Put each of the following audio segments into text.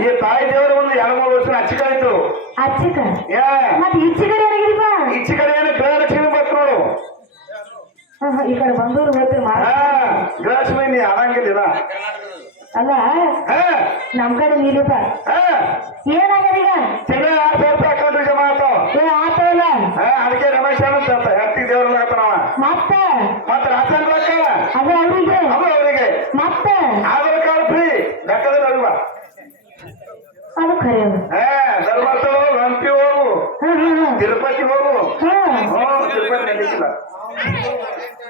ಈ ತಾಯಿ ದೇವರು ಒಂದು ಎರಡು ಮೂರು ವರ್ಷ ಅಚ್ಚಿಕಾಯ್ತು ಅಚ್ಚಿಕ ಮತ್ತೆ ಇಚ್ಚಿಕಡೆ ಏನಾಗಿದೀಪ ಇಚ್ಚಿಕಡೆ ಏನು ಗೃಹಲಕ್ಷ್ಮಿ ಬರ್ತು ನೋಡು. ಈ ಕಡೆ ಬಂದೂರು ಬರ್ತೀರಿ ಮಾ. ನೀ ಆಗಂಗಿಲ್ಲ ಅಲ್ಲ ನಮ್ ಕಡೆ ನೀಲಿಪ ಏನಾಗ್ಯದ ಈಗ? ತಿಂಗಳ ಆರು ಸಾವಿರ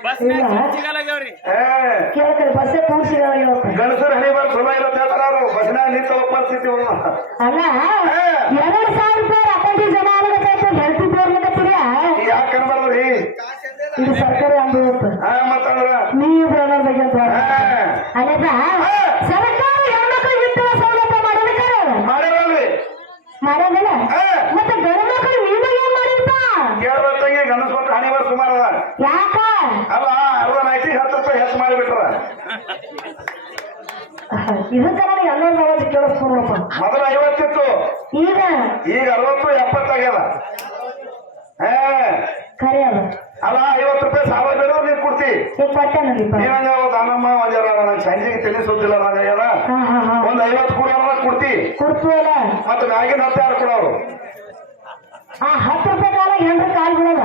ಬಸ್ ಸಿಗಲ್ಲಾಗ್ಯಾವ್ರಿ ಕೇಳ್ತಾರೆ ಬಸ್ಸೇ ಪೂರ್ತಿ ಸಿಗಲ್ಲಾಗ್ಯಾವ ಗಣಸರ ಹಣಿ ಬರ್ ಸುಲಭ ಇಲ್ಲ ಹೇಳ್ತಾರ ಅವ್ರು ಬಸ್ನಾಗ ನಿಂತವ ಪರಿಸ್ಥಿತಿ ಅಲ್ಲ ಎರಡು ಸಾವಿರ ರೂಪಾಯಿ ಇದು ನೀವು ಬಗ್ಗೆ ಅಂತ ಅಲ್ಲದ ಮೊದಲ ಐವತ್ತಿತ್ತು. ಈಗ? ಈಗ ಅರವತ್ತು ಎಪ್ಪತ್ತಾಗ್ಯದ. ಅಲ್ಲ ಐವತ್ತು ರೂಪಾಯಿ ಸಾವಿರ ಬೇರೆ ನೀವು ಕೊಡ್ತಿ. ಒಂದು ಅನ್ನಮ್ಮ ಒಂದ್ಯಾರ ನನ್ನ ಸಂಜೆಗೆ ತಲೆ ಸುದ್ದಿಲ್ಲ ಒಂದ್ ಐವತ್ತು ಕೊಡೋರ ಕೊಡ್ತಿ. ಮತ್ತೆ ಮ್ಯಾಗಿನ ಹತ್ತಾರು ಕೊಡೋರು ಆ ಹತ್ತು ರೂಪಾಯಿ ಕಾಲ ಹೆಂಡ್ರ ಕಾಲ್ ಬಿಡೋದ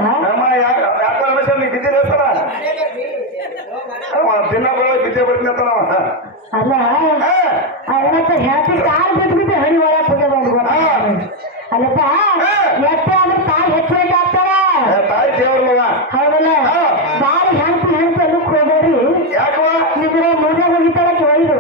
ಯಾಕೋ ಇದ್ರ ಮನೆ ಹೋಗಿತಾರ ಕೇಳಿದ್ರು.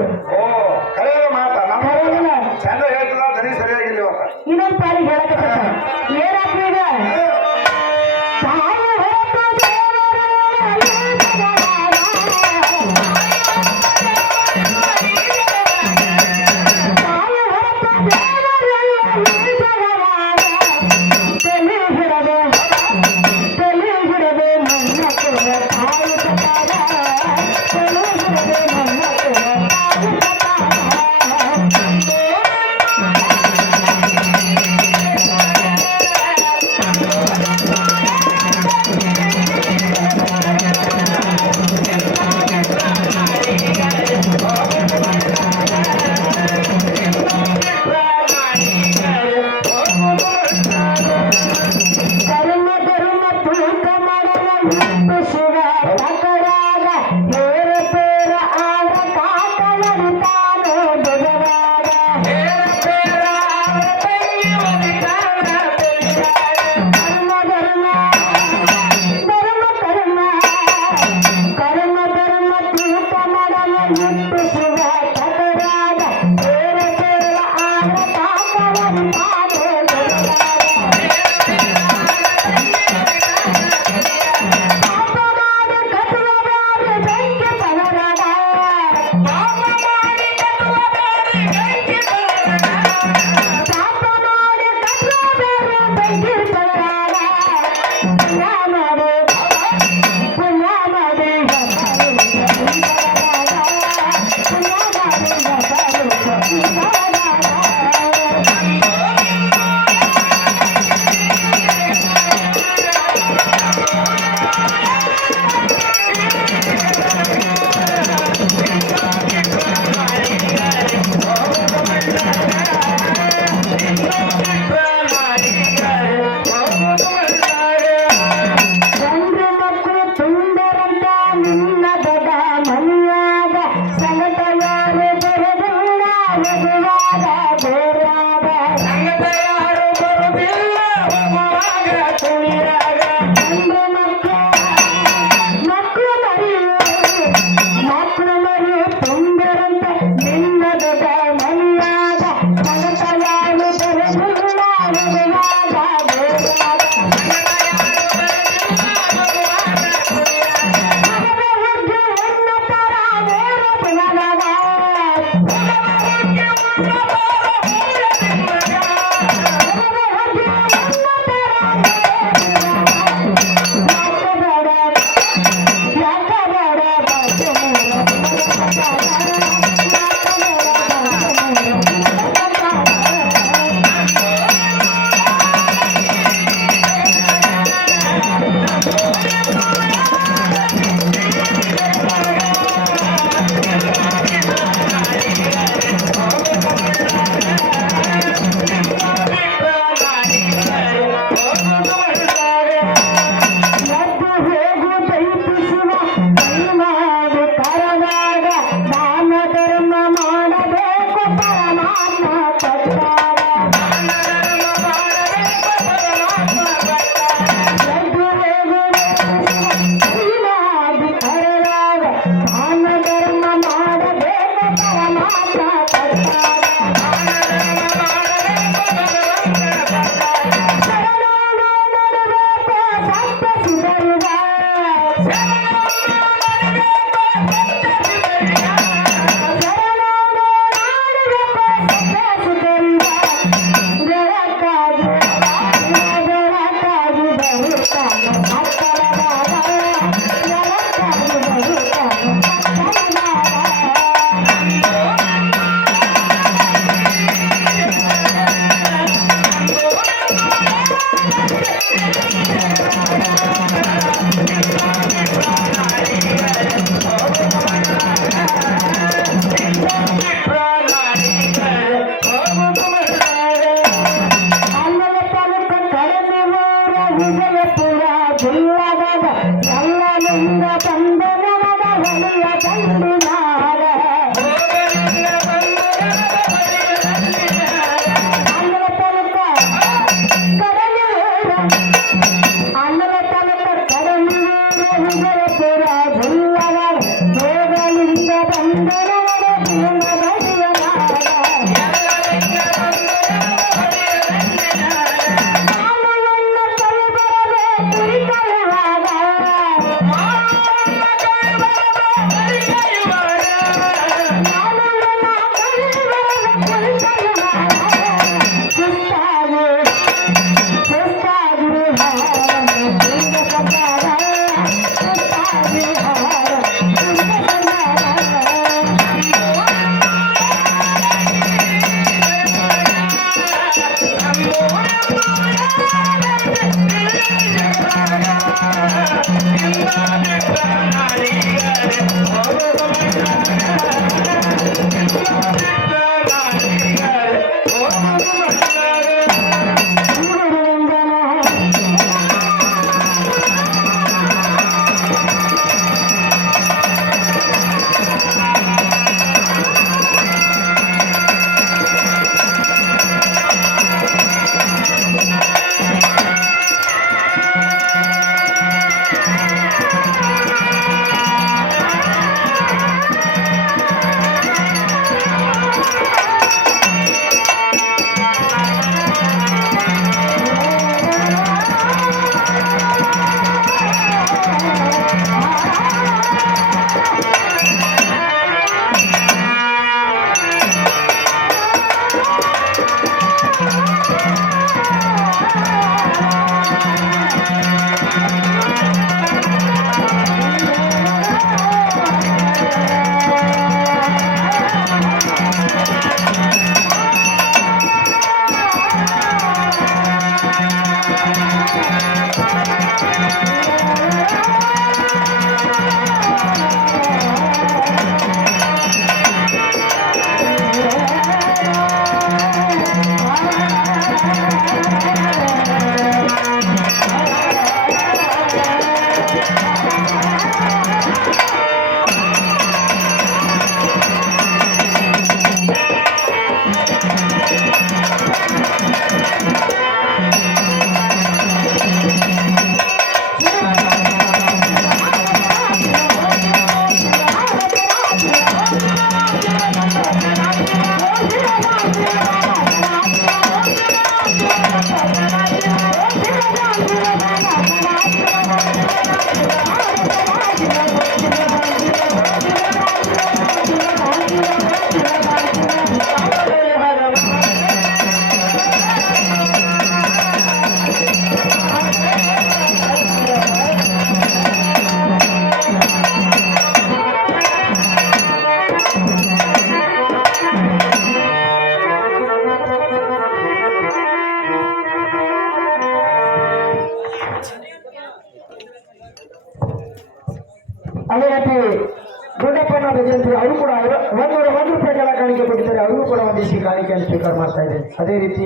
ಒಂದಿಷ್ಟು ಕಾಣಿಕೆಯನ್ನು ಸ್ವೀಕಾರ ಮಾಡ್ತಾ ಇದೆ ಅದೇ ರೀತಿ